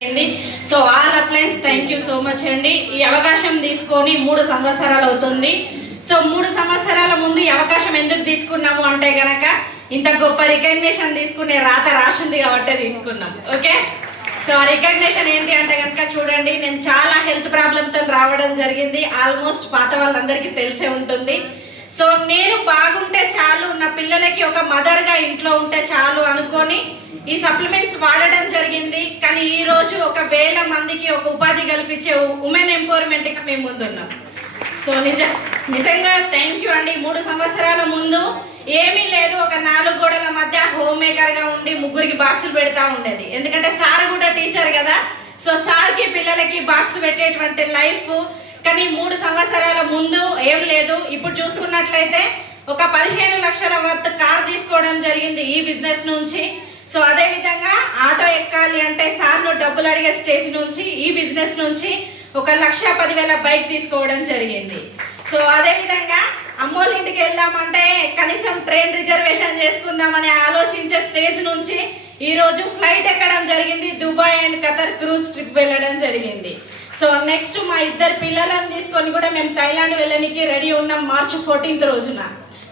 So all appliances thank you so much అండి. ఈ అవకాశం తీసుకొని 3 సంవత్సరాలు అవుతుంది. సో 3 సంవత్సరాల ముందు ఈ అవకాశం ఎందుకు తీసుకున్నాము అంటే గనక ఇంత గొప్ప రికగ్నిషన్ తీసుకునే రాత రాసింది కాబట్టి తీసుకున్నాం. ఓకే, సో ఆ రికగ్నిషన్ ఏంటి అంటే కనుక చూడండి, నేను చాలా హెల్త్ ప్రాబ్లంతో రావడం జరిగింది. ఆల్మోస్ట్ పాత వాళ్ళందరికీ తెలిసే ఉంటుంది. సో నేను బాగుంటే చాలు, నా పిల్లలకి ఒక మదర్గా ఇంట్లో ఉంటే చాలు అనుకొని ఈ సప్లిమెంట్స్ వాడడం జరిగింది. కానీ ఈరోజు 1000 మందికి ఒక ఉపాధి కల్పించే ఉమెన్ ఎంపవర్మెంట్గా మేము ముందున్నాం. సో నిజంగా థ్యాంక్ యూ అండి. 3 సంవత్సరాల ముందు ఏమీ లేదు, ఒక 4 గోడల మధ్య హోమ్ మేకర్గా ఉండి 3కి బాక్సులు పెడతా ఉండేది. ఎందుకంటే సార్ కూడా టీచర్ కదా, సో సార్కి పిల్లలకి బాక్స్ పెట్టేటువంటి లైఫ్. కానీ 3 సంవత్సరాల ముందు ఏం లేదు. ఇప్పుడు చూసుకున్నట్లయితే ఒక 15 లక్షల వర్త్ కార్ తీసుకోవడం జరిగింది ఈ బిజినెస్ నుంచి. సో అదేవిధంగా ఆటో ఎక్కాలి అంటే సార్ను డబ్బులు అడిగే స్టేజ్ నుంచి ఈ బిజినెస్ నుంచి 1,10,000 బైక్ తీసుకోవడం జరిగింది. సో అదేవిధంగా అమ్మోళ్ళ ఇంటికి వెళ్దామంటే కనీసం ట్రైన్ రిజర్వేషన్ చేసుకుందామని ఆలోచించే స్టేజ్ నుంచి ఈరోజు ఫ్లైట్ ఎక్కడం జరిగింది, Dubai and Qatar cruise trip వెళ్ళడం జరిగింది. సో నెక్స్ట్ మా 2 పిల్లలను తీసుకొని కూడా మేము థైలాండ్ వెళ్ళడానికి రెడీ ఉన్నాం మార్చి 14th రోజున.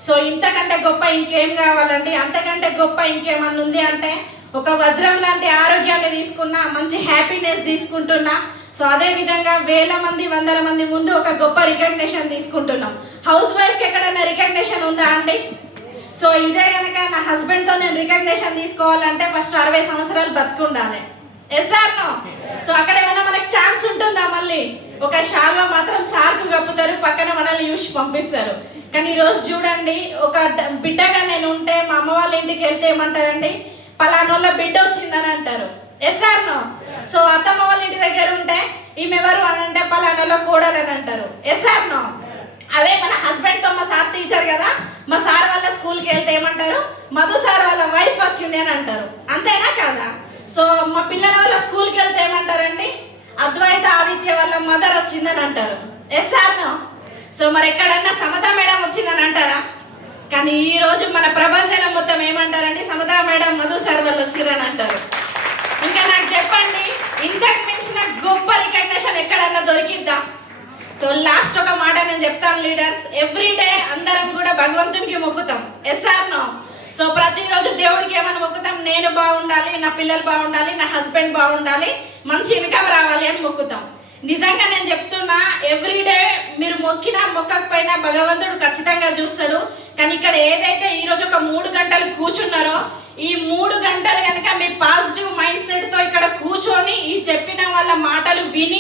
సో ఇంతకంటే గొప్ప ఇంకేం కావాలండి, అంతకంటే గొప్ప ఇంకేమన్నా ఉంది అంటే ఒక వజ్రం లాంటి ఆరోగ్యాన్ని తీసుకున్నా, మంచి హ్యాపీనెస్ తీసుకుంటున్నా. సో అదేవిధంగా 1000 మంది 100 మంది ముందు ఒక గొప్ప రికగ్నిషన్ తీసుకుంటున్నాం. హౌస్ వైఫ్కి ఎక్కడైనా రికగ్నిషన్ ఉందా అండి? సో ఇదే కనుక నా హస్బెండ్తో నేను రికగ్నిషన్ తీసుకోవాలంటే ఫస్ట్ 60 సంవత్సరాలు బతుకుండాలి. Yes or no? సో అక్కడ ఏమైనా మనకి ఛాన్స్ ఉంటుందా? మళ్ళీ ఒక షాల్వా మాత్రం సార్కు కప్పుతారు, పక్కన మనల్ని చూసి పంపిస్తారు. కానీ ఈరోజు చూడండి, ఒక బిడ్డగా నేను ఉంటే మా అమ్మ వాళ్ళ ఇంటికి వెళ్తే ఏమంటారండి, పలానోళ్ళ బిడ్డ వచ్చిందని అంటారు. Yes or no? సో అత్తమ్మ వాళ్ళ ఇంటి దగ్గర ఉంటే ఈమె ఎవరు అని అంటే పలానోళ్ళ కోడలని అంటారు. Yes or no? అదే మన హస్బెండ్తో మా సార్ టీచర్ కదా, మా సార్ వాళ్ళ స్కూల్కి వెళ్తే ఏమంటారు, మధు సార్ వాళ్ళ వైఫ్ వచ్చింది అని అంటారు. అంతేనా కాదా? సో మా పిల్లల వాళ్ళ స్కూల్కి వెళ్తే ఏమంటారండి, అద్వైత ఆదిత్య వాళ్ళ మదర్ వచ్చిందని అంటారు. Yes or no? సో మరి ఎక్కడన్నా సమతా మేడం వచ్చిందని అంటారా? కానీ ఈరోజు మన ప్రపంచం మొత్తం ఏమంటారండి, సమతా మేడం మధు సార్ వాళ్ళు వచ్చిరని అంటారు. ఇంకా నాకు చెప్పండి, ఇంతకు మించిన గొప్ప రికగ్నిషన్ ఎక్కడన్నా దొరికిద్దా? సో లాస్ట్ ఒక మాట నేను చెప్తాను లీడర్స్, ఎవ్రీడే అందరం కూడా భగవంతునికి మొక్కుతాం. Yes or no? సో ప్రతిరోజు దేవుడికి ఏమైనా మొక్కుతాం, నేను బాగుండాలి, నా పిల్లలు బాగుండాలి, నా హస్బెండ్ బాగుండాలి, మంచి ఇన్కమ్ రావాలి అని మొక్కుతాం. నిజంగా నేను చెప్తున్నా, ఎవ్రీడే మీరు మొక్కినా మొక్కకపోయినా భగవంతుడు ఖచ్చితంగా చూస్తాడు. కానీ ఇక్కడ ఏదైతే ఈరోజు ఒక 3 గంటలు కూర్చున్నారో, ఈ 3 గంటలు కనుక మీ పాజిటివ్ మైండ్ సెట్తో ఇక్కడ కూర్చొని ఈ చెప్పిన వాళ్ళ మాటలు విని